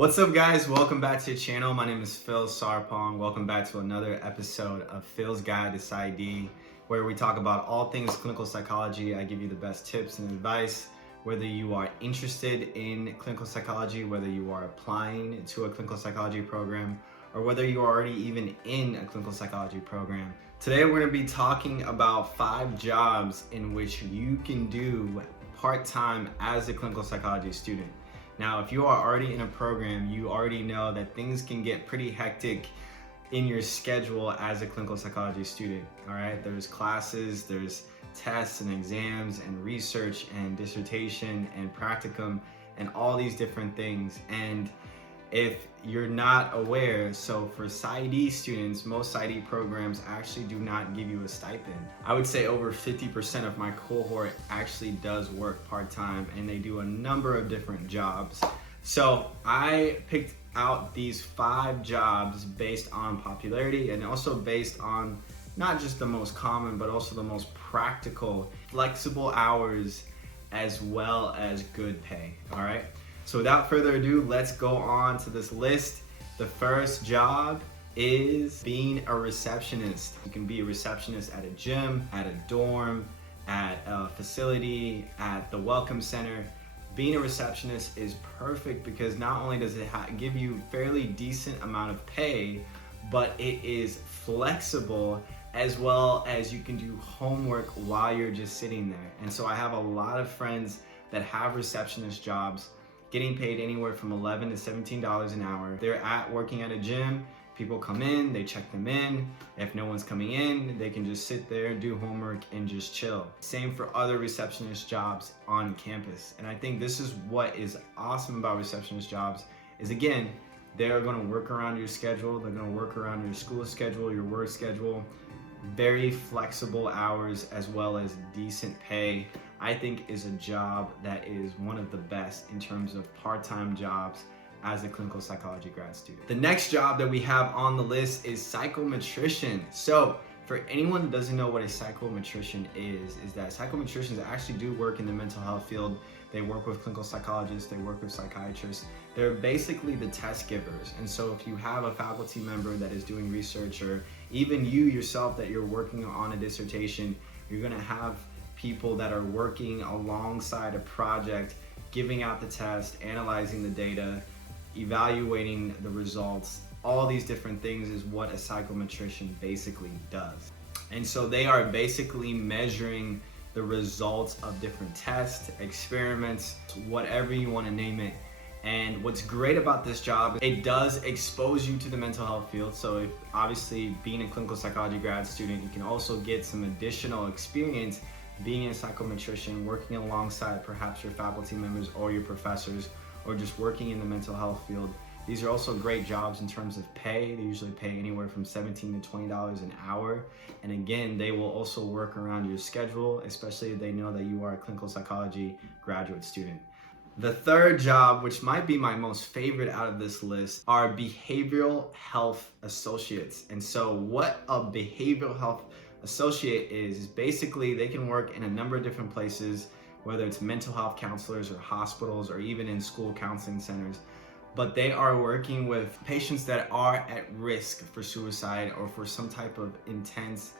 What's up, guys? Welcome back to the channel. My name is Phil Sarpong. Welcome back to another episode of Phil's Guide to PSYCHOMETRICIAN, where we talk about all things clinical psychology. I give you the best tips and advice, whether you are interested in clinical psychology, whether you are applying to a clinical psychology program, or whether you are already even in a clinical psychology program. Today, we're going to be talking about 5 jobs in which you can do part-time as a clinical psychology student. Now, if you are already in a program, you already know that things can get pretty hectic in your schedule as a clinical psychology student, all right? There's classes, there's tests and exams and research and dissertation and practicum and all these different things. And if you're not aware, so for PSY.D students, most PSY.D programs actually do not give you a stipend. I would say over 50% of my cohort actually does work part-time, and they do a number of different jobs. So I picked out these 5 jobs based on popularity and also based on not just the most common, but also the most practical, flexible hours as well as good pay, all right? So without further ado, let's go on to this list. The first job is being a receptionist. You can be a receptionist at a gym, at a dorm, at a facility, at the welcome center. Being a receptionist is perfect because not only does it give you fairly decent amount of pay, but it is flexible, as well as you can do homework while you're just sitting there. And so I have a lot of friends that have receptionist jobs getting paid anywhere from $11 to $17 an hour. They're working at a gym. People come in, they check them in. If no one's coming in, they can just sit there, do homework, and just chill. Same for other receptionist jobs on campus. And I think this is what is awesome about receptionist jobs is, again, they're gonna work around your schedule. They're gonna work around your school schedule, your work schedule. Very flexible hours as well as decent pay. I think is a job that is one of the best in terms of part-time jobs as a clinical psychology grad student. The next job that we have on the list is psychometrician. So for anyone who doesn't know what a psychometrician is that psychometricians actually do work in the mental health field. They work with clinical psychologists, they work with psychiatrists. They're basically the test givers. And so if you have a faculty member that is doing research, or even you yourself that you're working on a dissertation, you're gonna have people that are working alongside a project, giving out the test, analyzing the data, evaluating the results. All these different things is what a psychometrician basically does. And so they are basically measuring the results of different tests, experiments, whatever you want to name it. And what's great about this job, it does expose you to the mental health field. So if obviously being a clinical psychology grad student, you can also get some additional experience being a psychometrician, working alongside perhaps your faculty members or your professors, or just working in the mental health field. These are also great jobs in terms of pay. They usually pay anywhere from $17 to $20 an hour. And again, they will also work around your schedule, especially if they know that you are a clinical psychology graduate student. The third job, which might be my most favorite out of this list, are behavioral health associates. And so what a behavioral health associate is basically they can work in a number of different places, whether it's mental health counselors or hospitals or even in school counseling centers. But they are working with patients that are at risk for suicide or for some type of intense,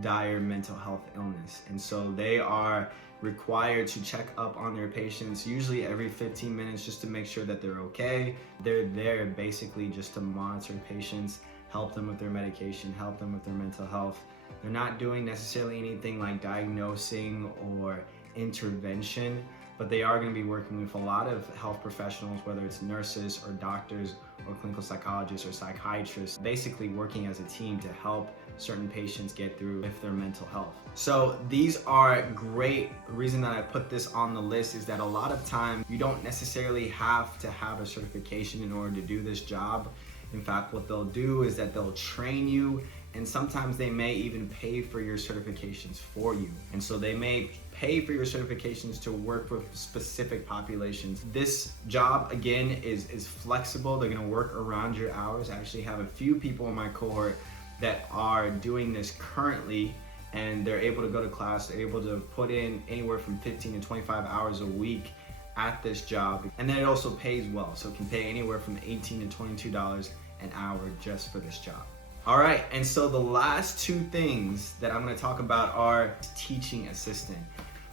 dire mental health illness. And so they are required to check up on their patients usually every 15 minutes just to make sure that they're okay. They're there basically just to monitor patients, help them with their medication, help them with their mental health. They're not doing necessarily anything like diagnosing or intervention, but they are going to be working with a lot of health professionals, whether it's nurses or doctors or clinical psychologists or psychiatrists, basically working as a team to help certain patients get through with their mental health. So these are great. The reason that I put this on the list is that a lot of time you don't necessarily have to have a certification in order to do this job. In fact, what they'll do is that they'll train you, and sometimes they may even pay for your certifications for you. And so they may pay for your certifications to work with specific populations. This job, again, is flexible. They're gonna work around your hours. I actually have a few people in my cohort that are doing this currently, and they're able to go to class. They're able to put in anywhere from 15 to 25 hours a week at this job. And then it also pays well, so it can pay anywhere from $18 to $22 an hour just for this job. All right, and so the last two things that I'm going to talk about are teaching assistant.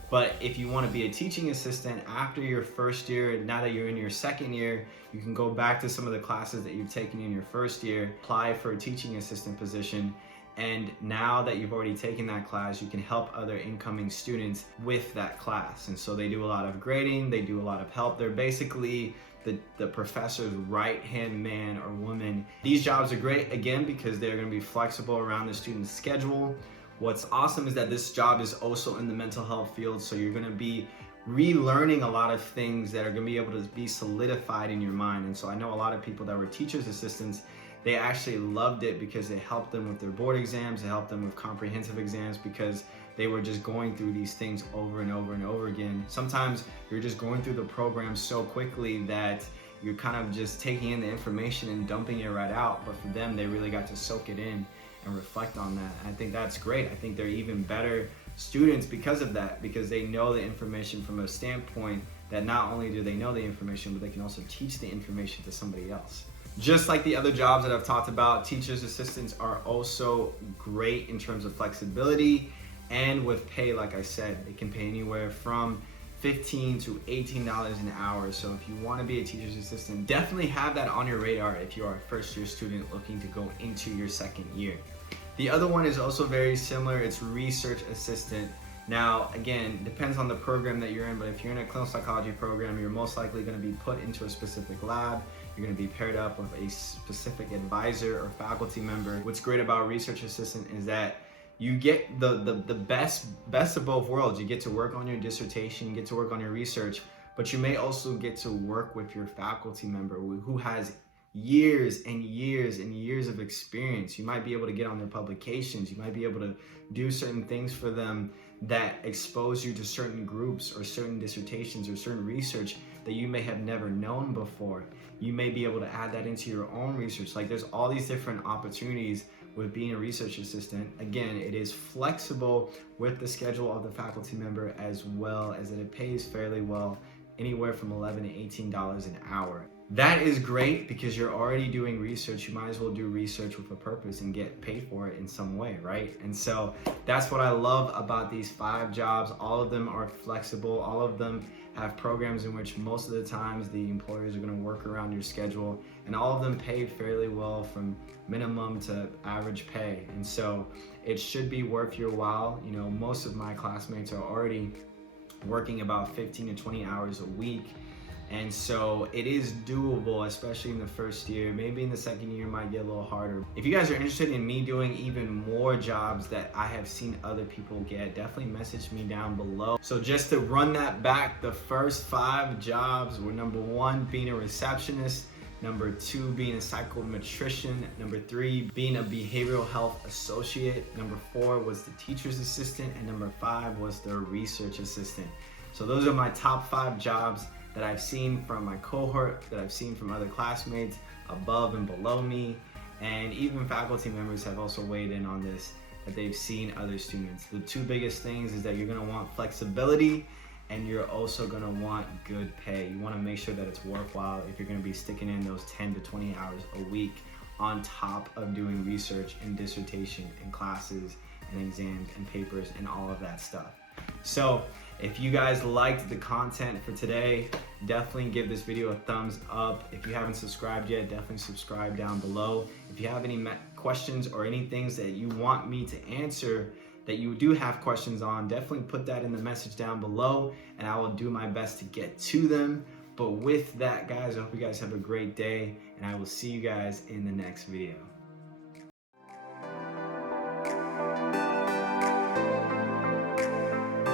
But if you want to be a teaching assistant after your first year, now that you're in your second year, you can go back to some of the classes that you've taken in your first year, apply for a teaching assistant position, and now that you've already taken that class, you can help other incoming students with that class. And so they do a lot of grading, they do a lot of help. They're basically the professor's right-hand man or woman. These jobs are great, again, because they're going to be flexible around the student's schedule. What's awesome is that this job is also in the mental health field, so you're going to be relearning a lot of things that are going to be able to be solidified in your mind. And so I know a lot of people that were teachers assistants, they actually loved it because it helped them with their board exams, it helped them with comprehensive exams, because they were just going through these things over and over and over again. Sometimes you're just going through the program so quickly that you're kind of just taking in the information and dumping it right out. But for them, they really got to soak it in and reflect on that. And I think that's great. I think they're even better students because of that, because they know the information from a standpoint that not only do they know the information, but they can also teach the information to somebody else. Just like the other jobs that I've talked about, teachers assistants are also great in terms of flexibility and with pay. Like I said, it can pay anywhere from $15 to $18 an hour. So if you want to be a teacher's assistant, definitely have that on your radar if you are a first year student looking to go into your second year. The other one is also very similar. It's research assistant. Now, again, depends on the program that you're in, but if you're in a clinical psychology program, you're most likely going to be put into a specific lab. You're going to be paired up with a specific advisor or faculty member. What's great about research assistant is that you get the best of both worlds. You get to work on your dissertation, you get to work on your research, but you may also get to work with your faculty member who has years and years and years of experience. You might be able to get on their publications. You might be able to do certain things for them that expose you to certain groups or certain dissertations or certain research that you may have never known before. You may be able to add that into your own research. Like, there's all these different opportunities with being a research assistant. Again, it is flexible with the schedule of the faculty member, as well as that it pays fairly well, anywhere from $11 to $18 an hour. That is great because you're already doing research. You might as well do research with a purpose and get paid for it in some way, right? And so that's what I love about these 5 jobs. All of them are flexible. All of them have programs in which most of the times the employers are going to work around your schedule, and all of them pay fairly well from minimum to average pay. And so it should be worth your while. You know, most of my classmates are already working about 15 to 20 hours a week. And so it is doable, especially in the first year. Maybe in the second year it might get a little harder. If you guys are interested in me doing even more jobs that I have seen other people get, definitely message me down below. So just to run that back, the first 5 jobs were: number 1, being a receptionist; number 2, being a psychometrician; number 3, being a behavioral health associate; number 4 was the teacher's assistant; and number 5 was the research assistant. So those are my top 5 jobs that I've seen from my cohort, that I've seen from other classmates above and below me, and even faculty members have also weighed in on this, that they've seen other students. The 2 biggest things is that you're gonna want flexibility, and you're also gonna want good pay. You wanna make sure that it's worthwhile if you're gonna be sticking in those 10 to 20 hours a week on top of doing research and dissertation and classes and exams and papers and all of that stuff. So if you guys liked the content for today, definitely give this video a thumbs up. If you haven't subscribed yet, definitely subscribe down below. If you have any questions or any things that you want me to answer that you do have questions on, definitely put that in the message down below and I will do my best to get to them. But with that, guys, I hope you guys have a great day, and I will see you guys in the next video.